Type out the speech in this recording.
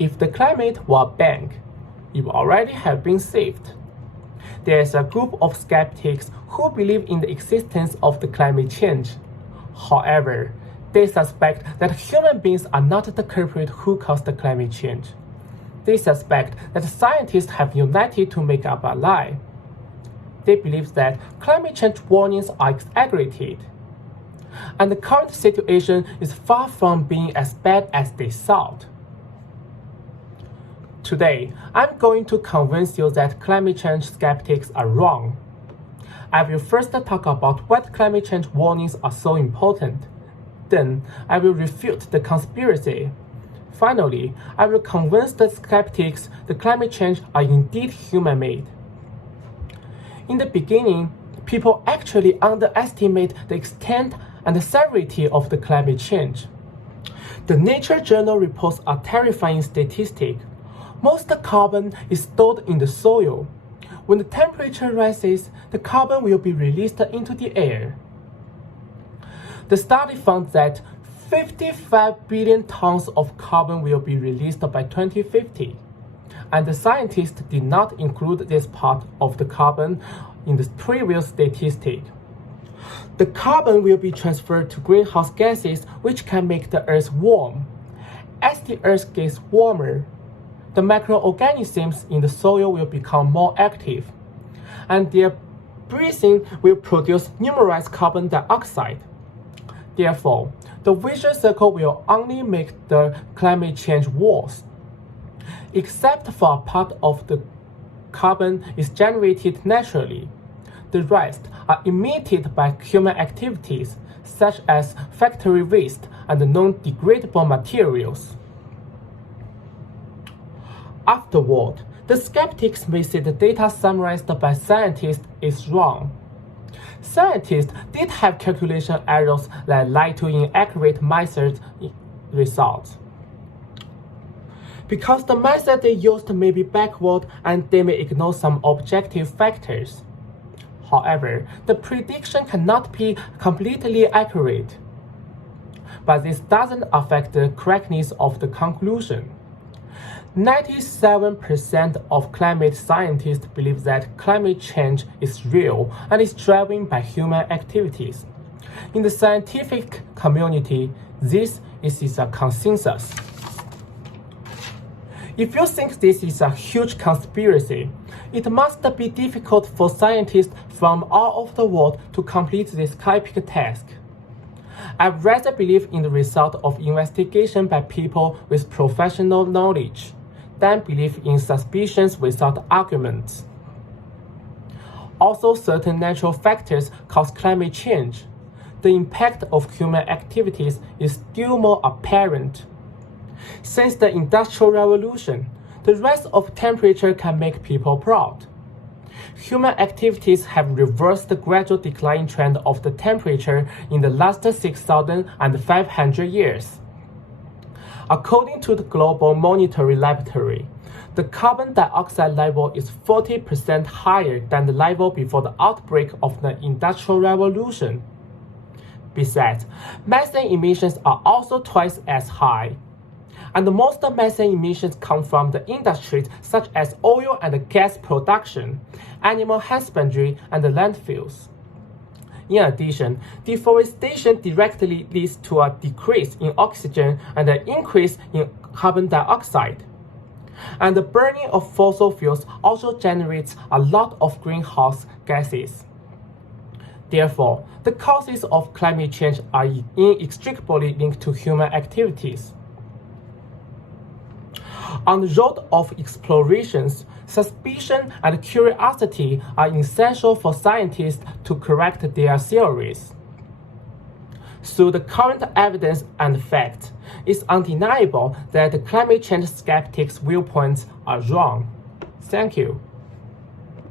If the climate were a bank, it would already have been saved. There is a group of skeptics who believe in the existence of the climate change. However, they suspect that human beings are not the culprit who caused the climate change. They suspect that scientists have united to make up a lie. They believe that climate change warnings are exaggerated, and the current situation is far from being as bad as they thought. Today, I'm going to convince you that climate change skeptics are wrong. I will first talk about why climate change warnings are so important. Then, I will refute the conspiracy. Finally, I will convince the skeptics that climate change are indeed human-made. In the beginning, people actually underestimate the extent and the severity of the climate change. The Nature journal reports a terrifying statistic. Most carbon is stored in the soil. When the temperature rises, the carbon will be released into the air. The study found that 55 billion tons of carbon will be released by 2050, and the scientists did not include this part of the carbon in the previous statistic. The carbon will be transferred to greenhouse gases, which can make the Earth warm. As the Earth gets warmer, the microorganisms in the soil will become more active, and their breathing will produce numerous carbon dioxide. Therefore, the vicious circle will only make the climate change worse. Except for a part of the carbon is generated naturally. The rest are emitted by human activities, such as factory waste and non-degradable materials. Afterward, the skeptics may say the data summarized by scientists is wrong. Scientists did have calculation errors that led to inaccurate method results. Because the method they used may be backward and they may ignore some objective factors. However, the prediction cannot be completely accurate. But this doesn't affect the correctness of the conclusion. 97% of climate scientists believe that climate change is real and is driven by human activities. In the scientific community, this is a consensus. If you think this is a huge conspiracy, it must be difficult for scientists from all over the world to complete this epic task. I'd rather believe in the result of investigation by people with professional knowledge than believe in suspicions without arguments. Also, certain natural factors cause climate change. The impact of human activities is still more apparent. Since the Industrial Revolution, the rise of temperature can make people proud. Human activities have reversed the gradual decline trend of the temperature in the last 6,500 years. According to the Global Monitoring Laboratory, the carbon dioxide level is 40% higher than the level before the outbreak of the Industrial Revolution. Besides, methane emissions are also twice as high. And most methane emissions come from the industries such as oil and gas production, animal husbandry, and landfills. In addition, deforestation directly leads to a decrease in oxygen and an increase in carbon dioxide. And the burning of fossil fuels also generates a lot of greenhouse gases. Therefore, the causes of climate change are inextricably linked to human activities. On the road of explorations, suspicion and curiosity are essential for scientists to correct their theories. Through the current evidence and facts, it's undeniable that the climate change skeptics' viewpoints are wrong. Thank you.